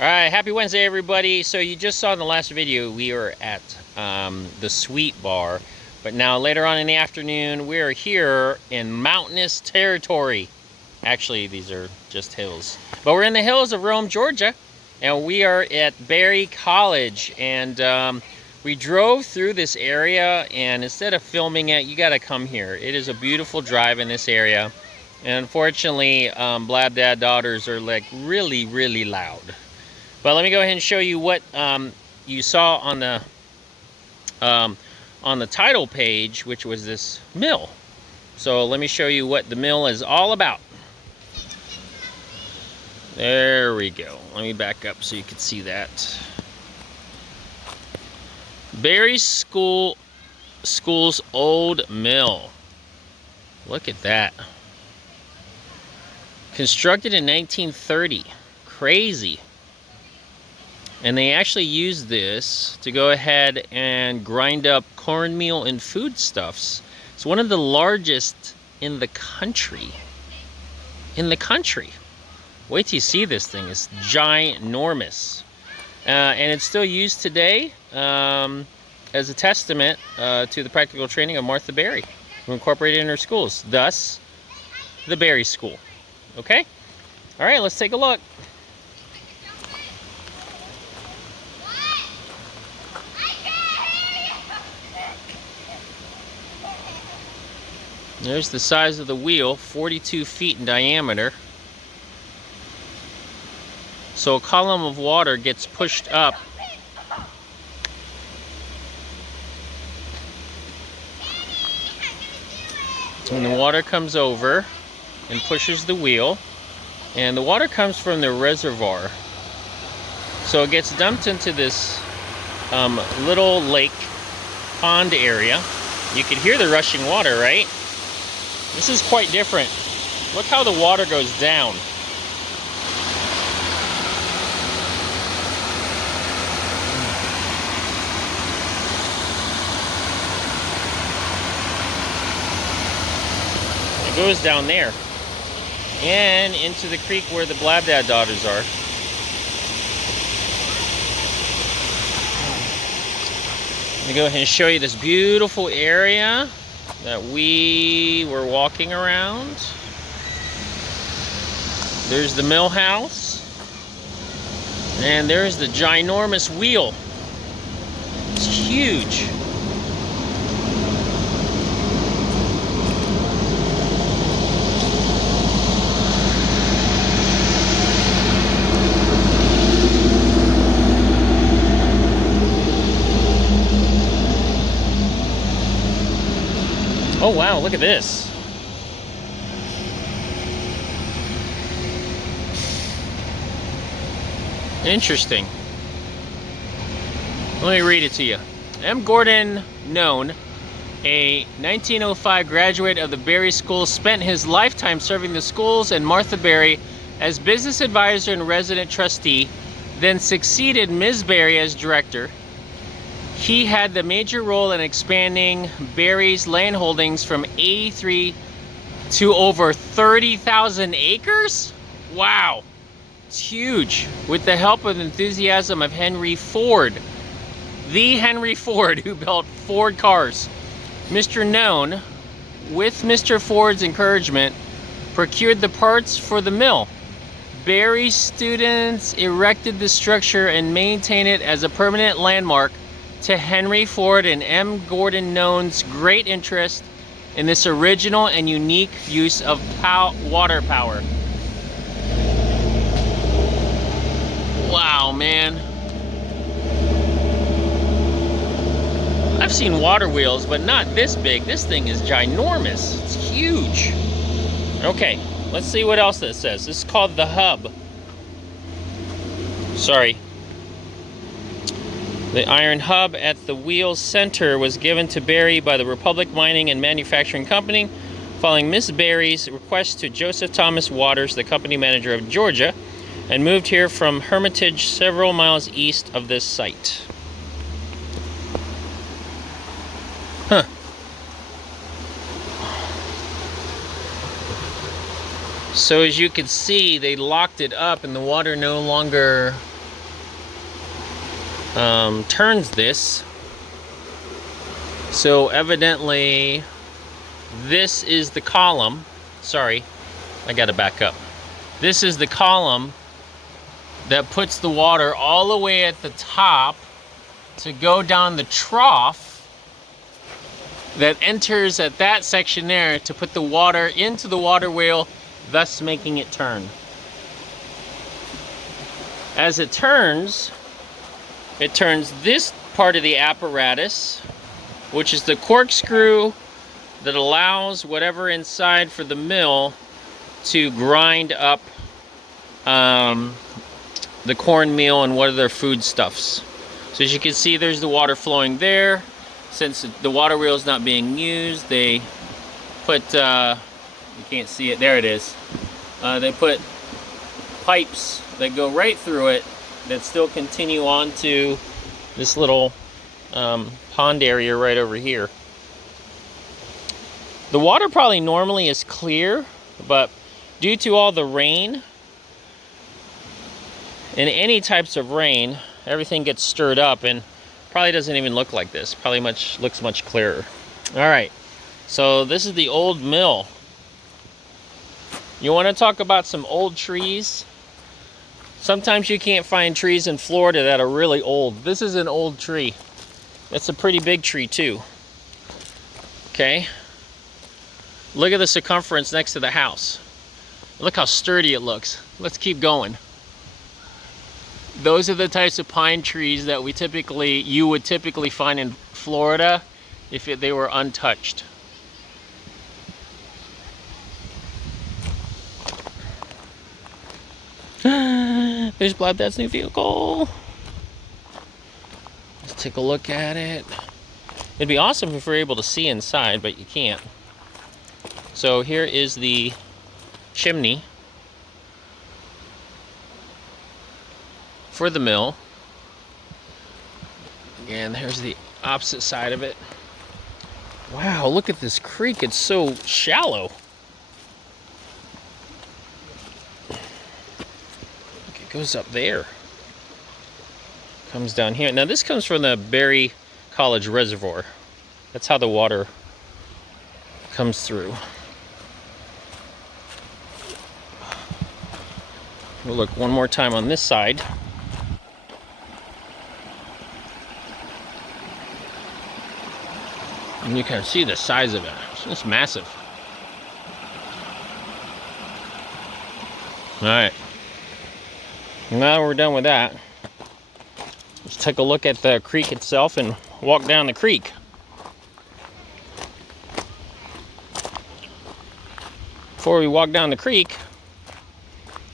All right, happy Wednesday, everybody. So you just saw in the last video we were at the Sweet Bar, but now later on in the afternoon we are here in mountainous territory. Actually, these are just hills, but we're in the hills of Rome, Georgia, and we are at Berry College. And we drove through this area, and instead of filming it, you got to come here. It is a beautiful drive in this area, and unfortunately, Blab Dad daughters are like really loud. But let me go ahead and show you what you saw on the title page, which was this mill. So let me show you what the mill is all about. There we go. Let me back up so you can see that. Berry School's old mill. Look at that. Constructed in 1930. Crazy. And they actually use this to go ahead and grind up cornmeal and foodstuffs. It's one of the largest in the country. Wait till you see this thing. It's ginormous. And it's still used today as a testament to the practical training of Martha Berry, who incorporated in her schools. Thus, the Berry School. Okay? All right, let's take a look. There's the size of the wheel, 42 feet in diameter. So a column of water gets pushed up. And the water comes over and pushes the wheel. And the water comes from the reservoir. So it gets dumped into this little lake pond area. You can hear the rushing water, right? This is quite different. Look how the water goes down. It goes down there and into the creek where the Blab Dad daughters are. Let me go ahead and show you this beautiful area that we were walking around. There's the mill house, and there's the ginormous wheel. It's huge. Oh wow, look at this. Interesting. Let me read it to you. M. Gordon Known, a 1905 graduate of the Berry School, spent his lifetime serving the schools and Martha Berry as business advisor and resident trustee, then succeeded Ms. Berry as director. He had the major role in expanding Berry's land holdings from 83 to over 30,000 acres? Wow, it's huge. With the help and enthusiasm of Henry Ford, the Henry Ford who built Ford cars. Mr. Known, with Mr. Ford's encouragement, procured the parts for the mill. Berry's students erected the structure and maintained it as a permanent landmark to Henry Ford and M. Gordon Known's great interest in this original and unique use of water power. Wow, man. I've seen water wheels, but not this big. This thing is ginormous. It's huge. Okay, let's see what else this says. This is called the hub. Sorry. The iron hub at the wheel's center was given to Berry by the Republic Mining and Manufacturing Company following Miss Berry's request to Joseph Thomas Waters, the company manager of Georgia, and moved here from Hermitage several miles east of this site. Huh. So as you can see, they locked it up and the water no longer turns this. So evidently this is the column. Sorry, I gotta back up. This is the column that puts the water all the way at the top to go down the trough that enters at that section there to put the water into the water wheel, thus making it turn. As it turns this part of the apparatus, which is the corkscrew that allows whatever inside for the mill to grind up the cornmeal and what other foodstuffs. So as you can see, there's the water flowing there. Since the water wheel is not being used, they put, you can't see it, there it is. They put pipes that go right through it that still continue on to this little pond area right over here. The water probably normally is clear, but due to all the rain, and any types of rain, everything gets stirred up and probably doesn't even look like this. Probably looks much clearer. All right, so this is the old mill. You want to talk about some old trees? Sometimes you can't find trees in Florida that are really old. This is an old tree. It's a pretty big tree too. Okay. Look at the circumference next to the house. Look how sturdy it looks. Let's keep going. Those are the types of pine trees that you would typically find in Florida if they were untouched. There's Blood Dad's new vehicle. Let's take a look at it. It'd be awesome if we were able to see inside, but you can't. So here is the chimney for the mill. Again, there's the opposite side of it. Wow, look at this creek. It's so shallow. Look, it goes up there. Comes down here. Now this comes from the Berry College Reservoir. That's how the water comes through. We'll look one more time on this side. And you can see the size of it. It's just massive. Alright. Now we're done with that. Let's take a look at the creek itself and walk down the creek. Before we walk down the creek,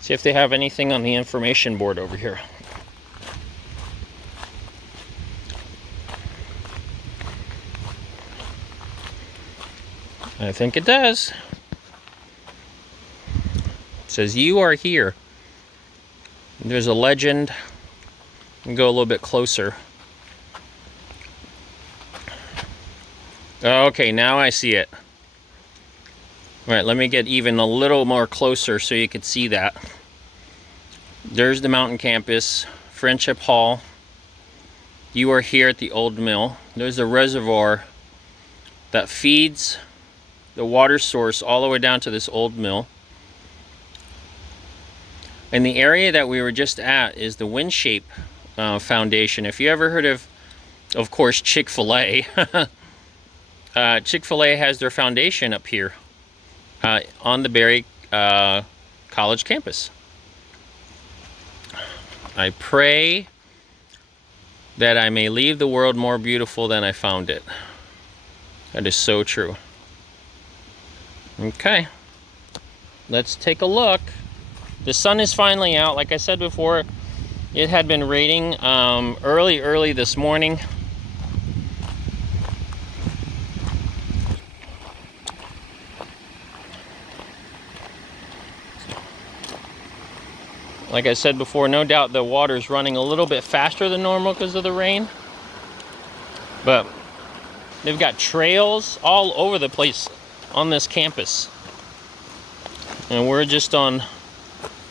see if they have anything on the information board over here. I think it does. It says, "You are here." There's a legend. And go a little bit closer. Okay, now I see it. All right, let me get even a little more closer so you can see that. There's the mountain campus, Friendship Hall. You are here at the old mill. There's a reservoir that feeds the water source all the way down to this old mill. And the area that we were just at is the Windshape Foundation. If you ever heard of course, Chick-fil-A. Chick-fil-A has their foundation up here on the Berry College campus. I pray that I may leave the world more beautiful than I found it. That is so true. Okay, let's take a look. The sun is finally out. Like I said before, it had been raining early this morning. Like I said before, no doubt the water's running a little bit faster than normal because of the rain. But they've got trails all over the place on this campus. And we're just on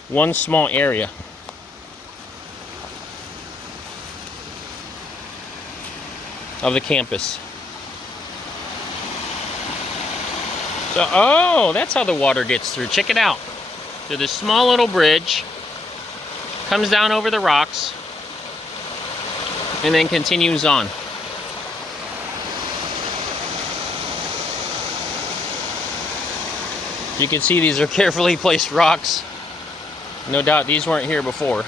one small area. of the campus. So, oh, that's how the water gets through. Check it out. Through this small little bridge, comes down over the rocks, and then continues on. You can see these are carefully placed rocks. No doubt these weren't here before.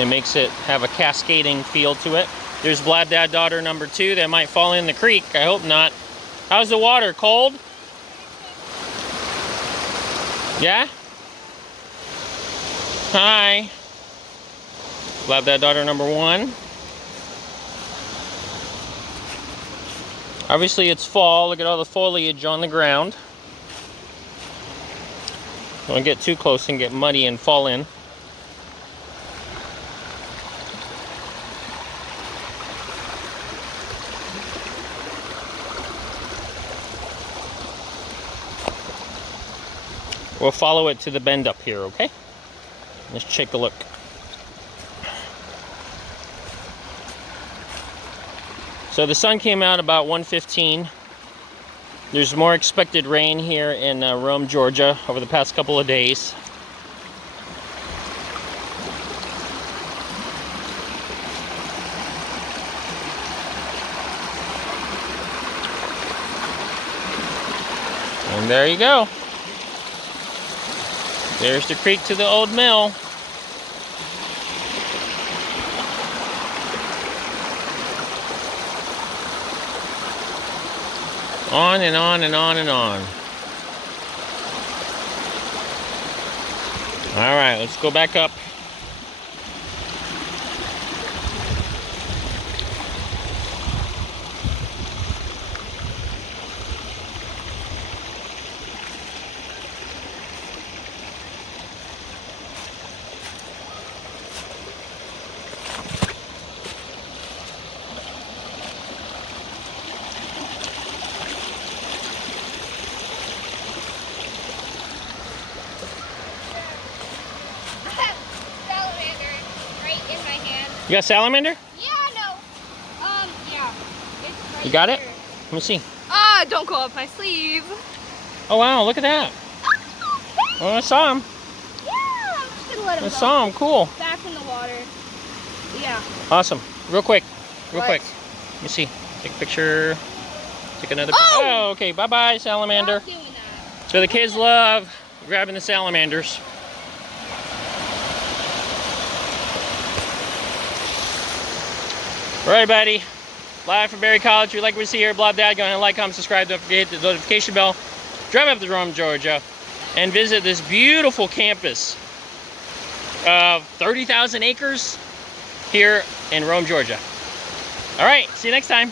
It makes it have a cascading feel to it. There's Blab Dad daughter number 2 that might fall in the creek. I hope not. How's the water? Cold? Yeah? Hi. Blab Dad daughter number 1. Obviously it's fall. Look at all the foliage on the ground. Don't get too close and get muddy and fall in. We'll follow it to the bend up here, okay? Let's take a look. So the sun came out about 1:15. There's more expected rain here in Rome, Georgia over the past couple of days. And there you go. There's the creek to the old mill. On and on and on and on. All right, let's go back up. You got salamander? Yeah, no. Yeah. It's right You got it? here. Let me see. Don't go up my sleeve. Oh wow, look at that. Oh, I saw him. Yeah, I'm just gonna let him I go. saw him. Cool. Back in the water. Yeah. Awesome. Real quick. Real What? quick. Let me see. Take a picture. Take another. Oh! Oh, okay. Bye bye, salamander. Stop doing that. So the kids love grabbing the salamanders. All right, buddy. Live from Berry College. If you like what we see here, Blab Dad, go ahead and like, comment, subscribe, don't forget the notification bell. Drive up to Rome, Georgia, and visit this beautiful campus of 30,000 acres here in Rome, Georgia. All right, see you next time.